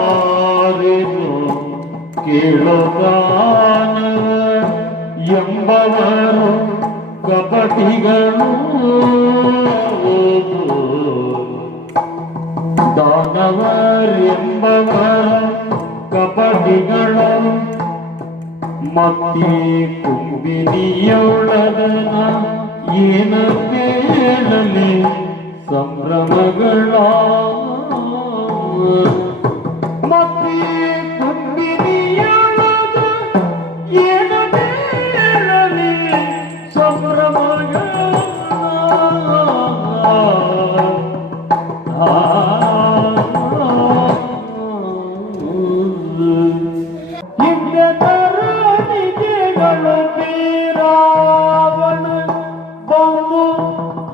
ನಂಬಲಾರೆನು ಕೇಳುತ್ತಾನ ಎಂಬವರು ಕಪಟಿಗಳು ದಾನವರೆಂಬವರ ಕಪಟಿಗಳು ಮತ್ತಿ ಕುಂಬಿನಿಯೊಳಗನ ಏನ ಕೇಳಲಿ ಸಂಭ್ರಮಗಳ ಮತ್ತಿ ಕುಂಬಿನಿಯೊಳಗ ಏನ ಕೇಳಲಿ ಸಂಭ್ರಮಗಳ ಹಿಂದೆಗಳು ಬೀರಾವಣ ಬಂದು